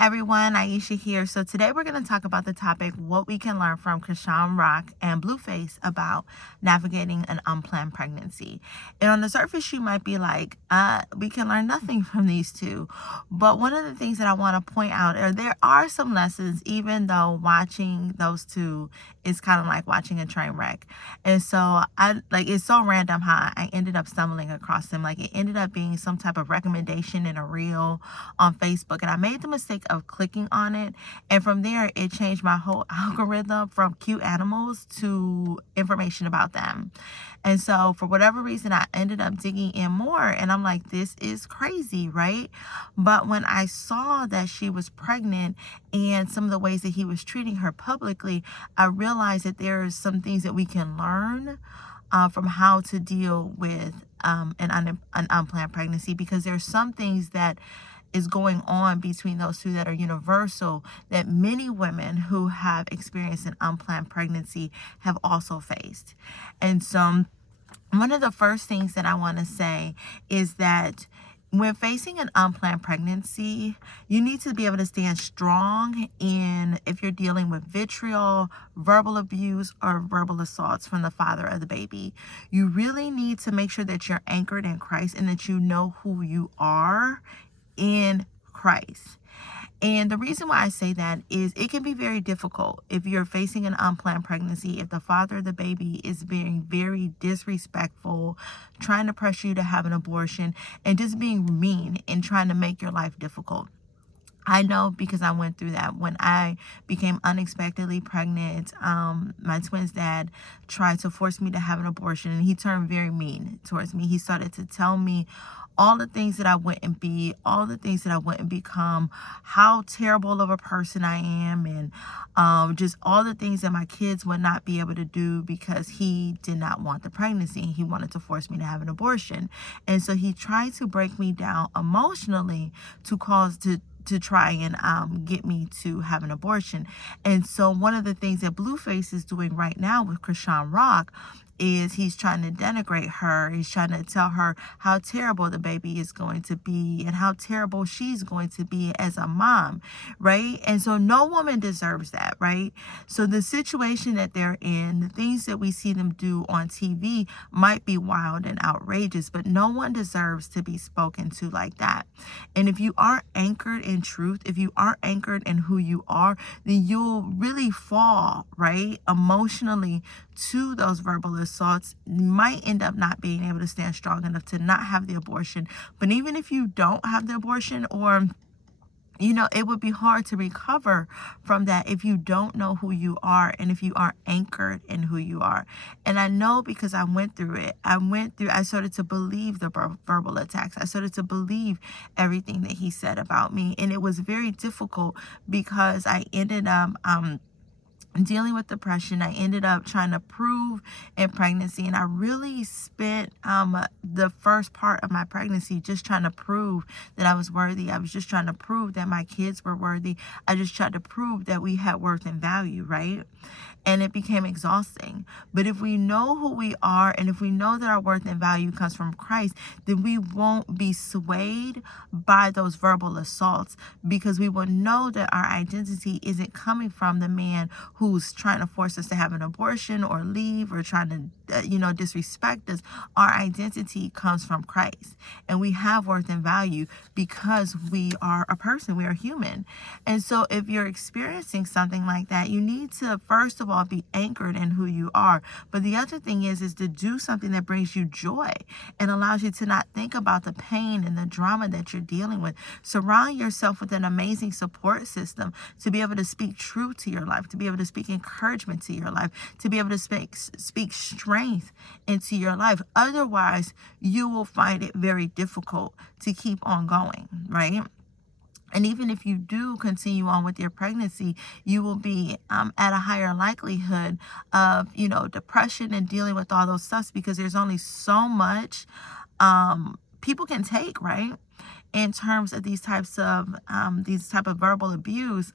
everyone, Aisha here. So today we're going to talk about the topic, what we can learn from Chrisean Rock and Blueface about navigating an unplanned pregnancy. And on the surface, you might be like, we can learn nothing from these two. But one of the things that I want to point out are there are some lessons, even though watching those two is kind of like watching a train wreck. And so it's so random how I ended up stumbling across them. Like it ended up being some type of recommendation in a reel on Facebook, and I made the mistake of clicking on it, and from there it changed my whole algorithm from cute animals to information about them. And so for whatever reason I ended up digging in more, and I'm like, this is crazy, right? But when I saw that she was pregnant and some of the ways that he was treating her publicly, I realized that there are some things that we can learn from how to deal with an unplanned pregnancy, because there's some things that is going on between those two that are universal, that many women who have experienced an unplanned pregnancy have also faced. And so one of the first things that I want to say is that when facing an unplanned pregnancy, you need to be able to stand strong in if you're dealing with vitriol, verbal abuse, or verbal assaults from the father of the baby. You really need to make sure that you're anchored in Christ and that you know who you are in Christ. And the reason why I say that is it can be very difficult if you're facing an unplanned pregnancy, if the father of the baby is being very disrespectful, trying to pressure you to have an abortion, and just being mean and trying to make your life difficult. I know because I went through that. When I became unexpectedly pregnant, my twin's dad tried to force me to have an abortion, and he turned very mean towards me. He started to tell me all the things that I wouldn't be, all the things that I wouldn't become, how terrible of a person I am, and just all the things that my kids would not be able to do because he did not want the pregnancy. He wanted to force me to have an abortion. And so he tried to break me down emotionally to try and get me to have an abortion. And so one of the things that Blueface is doing right now with Chrisean Rock is he's trying to denigrate her. He's trying to tell her how terrible the baby is going to be and how terrible she's going to be as a mom, right? And so no woman deserves that, right? So the situation that they're in, the things that we see them do on TV might be wild and outrageous, but no one deserves to be spoken to like that. And if you aren't anchored in truth, if you aren't anchored in who you are, then you'll really fall, right, emotionally to those verbal assaults. You might end up not being able to stand strong enough to not have the abortion. But even if you don't have the abortion, or it would be hard to recover from that if you don't know who you are and if you aren't anchored in who you are. And I know because I went through it. I started to believe the verbal attacks. I started to believe everything that he said about me. And it was very difficult because I ended up dealing with depression. I ended up trying to prove in pregnancy, and I really spent the first part of my pregnancy just trying to prove that I was worthy. I was just trying to prove that my kids were worthy. I just tried to prove that we had worth and value, right? And it became exhausting. But if we know who we are, and if we know that our worth and value comes from Christ, then we won't be swayed by those verbal assaults, because we will know that our identity isn't coming from the man who's trying to force us to have an abortion or leave or trying to disrespect us. Our identity comes from Christ, and we have worth and value because we are a person, we are human. And so if you're experiencing something like that, you need to first of all be anchored in who you are. But the other thing is to do something that brings you joy and allows you to not think about the pain and the drama that you're dealing with. Surround yourself with an amazing support system to be able to speak truth to your life, to be able to speak encouragement to your life, to be able to speak strength into your life. Otherwise, you will find it very difficult to keep on going, right? And even if you do continue on with your pregnancy, you will be at a higher likelihood of, depression and dealing with all those stuff, because there's only so much people can take, right? In terms of these type of verbal abuse.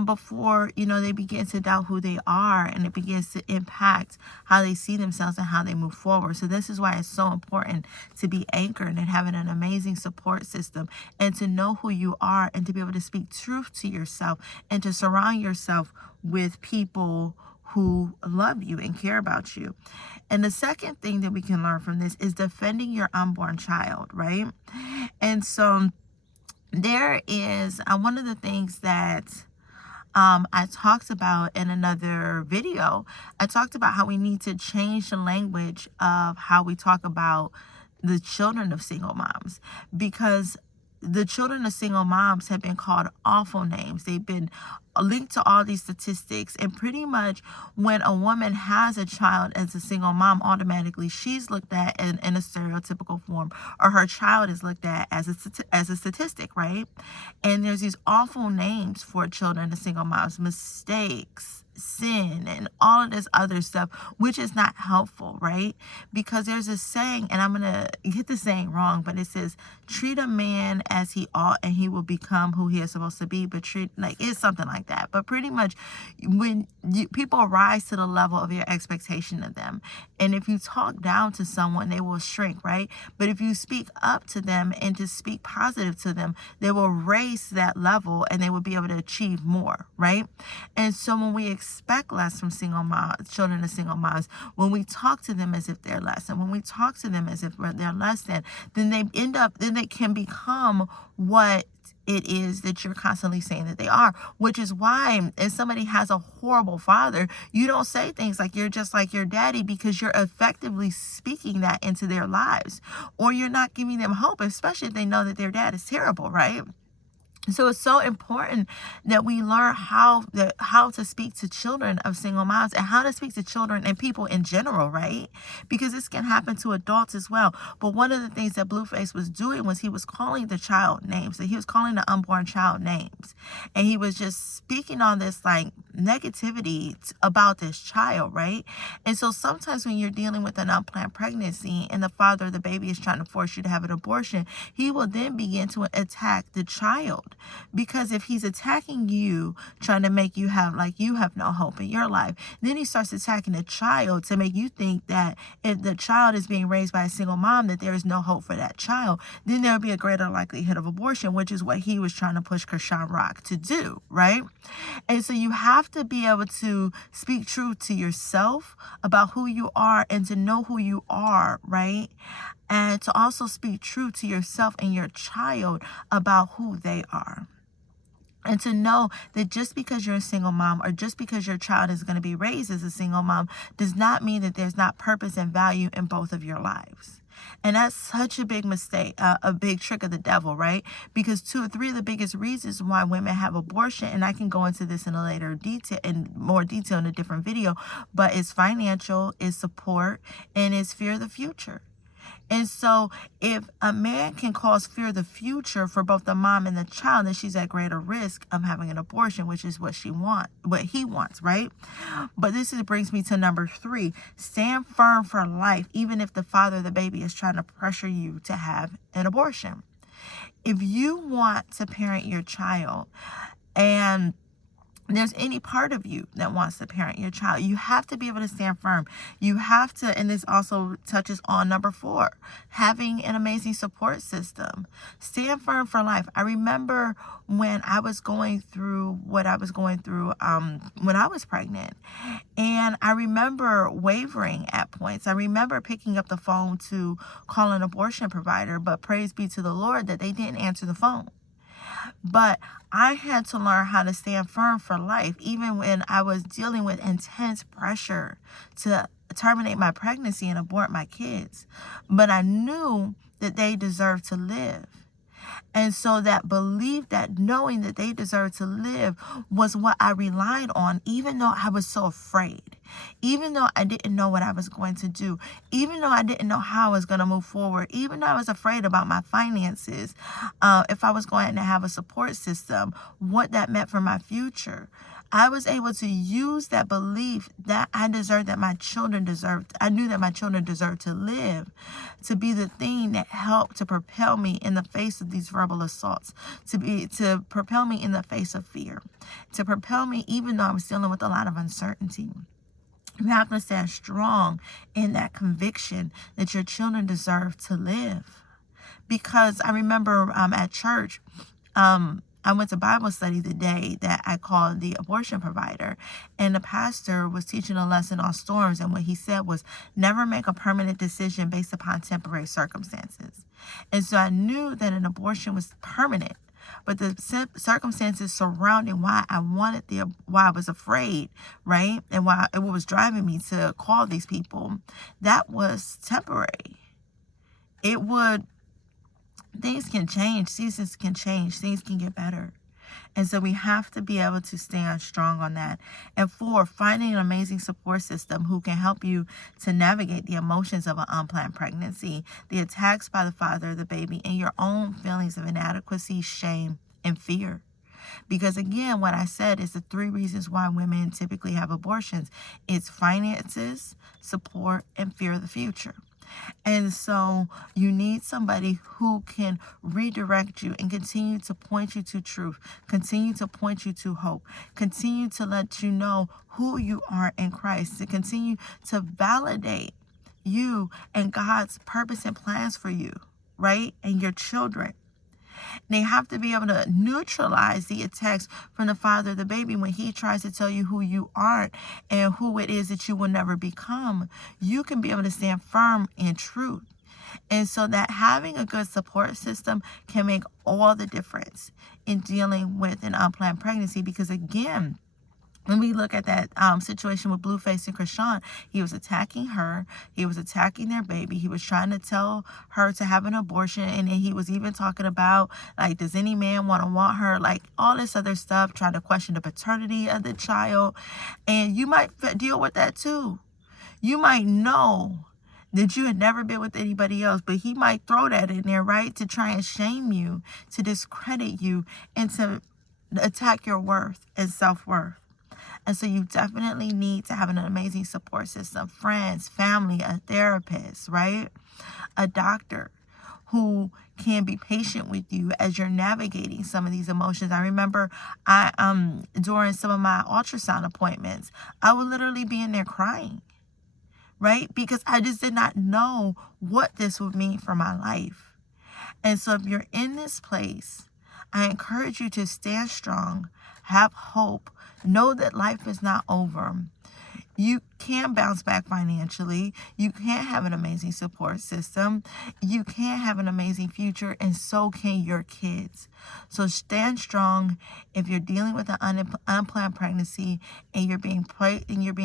before, they begin to doubt who they are, and it begins to impact how they see themselves and how they move forward. So this is why it's so important to be anchored and having an amazing support system, and to know who you are, and to be able to speak truth to yourself, and to surround yourself with people who love you and care about you. And the second thing that we can learn from this is defending your unborn child, right? And so there is one of the things that I talked about in another video. I talked about how we need to change the language of how we talk about the children of single moms, because the children of single moms have been called awful names. They've been linked to all these statistics, and pretty much when a woman has a child as a single mom, automatically she's looked at in a stereotypical form, or her child is looked at as a statistic, right? And there's these awful names for children of single moms: mistakes, sin, and all of this other stuff, which is not helpful, right? Because there's a saying, and I'm gonna get the saying wrong, but it says, treat a man as he ought and he will become who he is supposed to be. But it's something like that. But pretty much when people rise to the level of your expectation of them, and if you talk down to someone, they will shrink, right? But if you speak up to them and just speak positive to them, they will raise that level, and they will be able to achieve more, right? And so when we expect less from single moms, children of single moms, when we talk to them as if they're less, and when we talk to them as if they're less than, then they can become what it is that you're constantly saying that they are. Which is why if somebody has a horrible father, you don't say things like you're just like your daddy, because you're effectively speaking that into their lives, or you're not giving them hope, especially if they know that their dad is terrible, right? So it's so important that we learn how to speak to children of single moms, and how to speak to children and people in general, right? Because this can happen to adults as well. But one of the things that Blueface was doing was he was calling the child names, and he was calling the unborn child names, and he was just speaking on this like negativity about this child, right? And so sometimes when you're dealing with an unplanned pregnancy and the father of the baby is trying to force you to have an abortion, he will then begin to attack the child. Because if he's attacking you, trying to make you have no hope in your life, then he starts attacking the child to make you think that if the child is being raised by a single mom, that there is no hope for that child. Then there will be a greater likelihood of abortion, which is what he was trying to push Chrisean Rock to do, right? And so you have to be able to speak truth to yourself about who you are, and to know who you are, right? And to also speak truth to yourself and your child about who they are. And to know that just because you're a single mom, or just because your child is going to be raised as a single mom, does not mean that there's not purpose and value in both of your lives. And that's such a big mistake, a big trick of the devil, right? Because 2 or 3 of the biggest reasons why women have abortion, and I can go into this in more detail in a different video, but it's financial, it's support, and it's fear of the future. And so if a man can cause fear of the future for both the mom and the child, then she's at greater risk of having an abortion, which is what he wants, right? But brings me to number 3. Stand firm for life, even if the father of the baby is trying to pressure you to have an abortion. If you want to parent your child, and there's any part of you that wants to parent your child, you have to be able to stand firm. You have to, and this also touches on number 4, having an amazing support system. Stand firm for life. I remember when I was going through what I was going through when I was pregnant, and I remember wavering at points. I remember picking up the phone to call an abortion provider, but praise be to the Lord that they didn't answer the phone. But I had to learn how to stand firm for life, even when I was dealing with intense pressure to terminate my pregnancy and abort my kids. But I knew that they deserved to live. And so that belief, that knowing that they deserve to live, was what I relied on, even though I was so afraid. even though I didn't know what I was going to do, even though I didn't know how I was going to move forward, even though I was afraid about my finances, if I was going to have a support system, what that meant for my future. I was able to use that belief that I deserved, that my children deserved. I knew that my children deserved to live, to be the thing that helped to propel me in the face of these verbal assaults, to propel me in the face of fear, to propel me even though I was dealing with a lot of uncertainty. You have to stand strong in that conviction that your children deserve to live. Because I remember at church, I went to Bible study the day that I called the abortion provider, and the pastor was teaching a lesson on storms, and what he said was, never make a permanent decision based upon temporary circumstances. And so I knew that an abortion was permanent, but the circumstances surrounding why I why I was afraid, right, and why it was driving me to call these people, that was temporary. Things can change, seasons can change, things can get better. And so we have to be able to stand strong on that. And 4, finding an amazing support system who can help you to navigate the emotions of an unplanned pregnancy, the attacks by the father of the baby, and your own feelings of inadequacy, shame, and fear. Because again, what I said is the 3 reasons why women typically have abortions. It's finances, support, and fear of the future. And so you need somebody who can redirect you and continue to point you to truth, continue to point you to hope, continue to let you know who you are in Christ, to continue to validate you and God's purpose and plans for you, right? And your children. They have to be able to neutralize the attacks from the father of the baby when he tries to tell you who you aren't and who it is that you will never become. You can be able to stand firm in truth. And so that having a good support system can make all the difference in dealing with an unplanned pregnancy. Because again, when we look at that situation with Blueface and Chrisean, he was attacking her. He was attacking their baby. He was trying to tell her to have an abortion. And then he was even talking about, like, does any man want her? Like, all this other stuff, trying to question the paternity of the child. And you might deal with that too. You might know that you had never been with anybody else, but he might throw that in there, right? To try and shame you, to discredit you, and to attack your worth and self-worth. And so you definitely need to have an amazing support system, friends, family, a therapist, right? A doctor who can be patient with you as you're navigating some of these emotions. I remember during some of my ultrasound appointments, I would literally be in there crying, right? Because I just did not know what this would mean for my life. And so if you're in this place, I encourage you to stand strong, have hope, know that life is not over. You can bounce back financially. You can have an amazing support system. You can have an amazing future, and so can your kids. So stand strong. If you're dealing with an unplanned pregnancy and you're being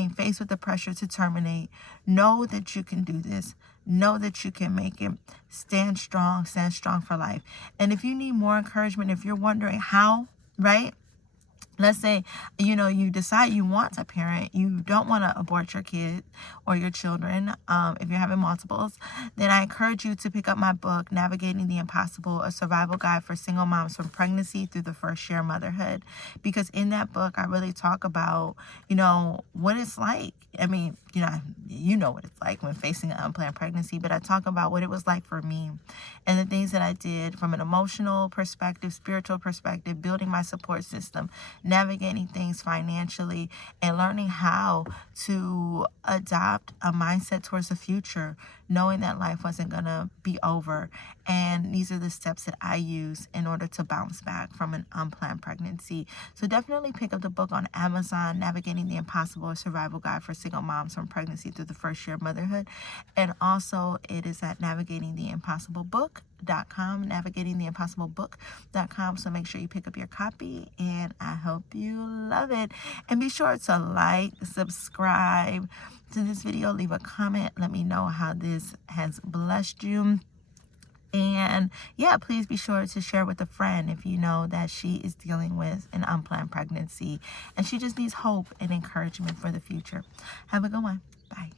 faced with the pressure to terminate, know that you can do this. Know that you can make it. Stand strong for life. And if you need more encouragement, if you're wondering how, right? Let's say, you decide you want to parent, you don't want to abort your kid or your children, if you're having multiples, then I encourage you to pick up my book, Navigating the Impossible, a survival guide for single moms from pregnancy through the first year of motherhood. Because in that book, I really talk about, what it's like. I mean, you know what it's like when facing an unplanned pregnancy, but I talk about what it was like for me and the things that I did from an emotional perspective, spiritual perspective, building my support system, navigating things financially, and learning how to adopt a mindset towards the future, knowing that life wasn't going to be over. And these are the steps that I use in order to bounce back from an unplanned pregnancy. So definitely pick up the book on Amazon, Navigating the Impossible, a survival guide for single moms from pregnancy through the first year of motherhood. And also it is at navigatingtheimpossiblebook.com, navigatingtheimpossiblebook.com. So make sure you pick up your copy, and I hope you love it. And be sure to like, subscribe to this video, leave a comment, let me know how this has blessed you. And yeah, please be sure to share with a friend if you know that she is dealing with an unplanned pregnancy and she just needs hope and encouragement for the future. Have a good one. Bye.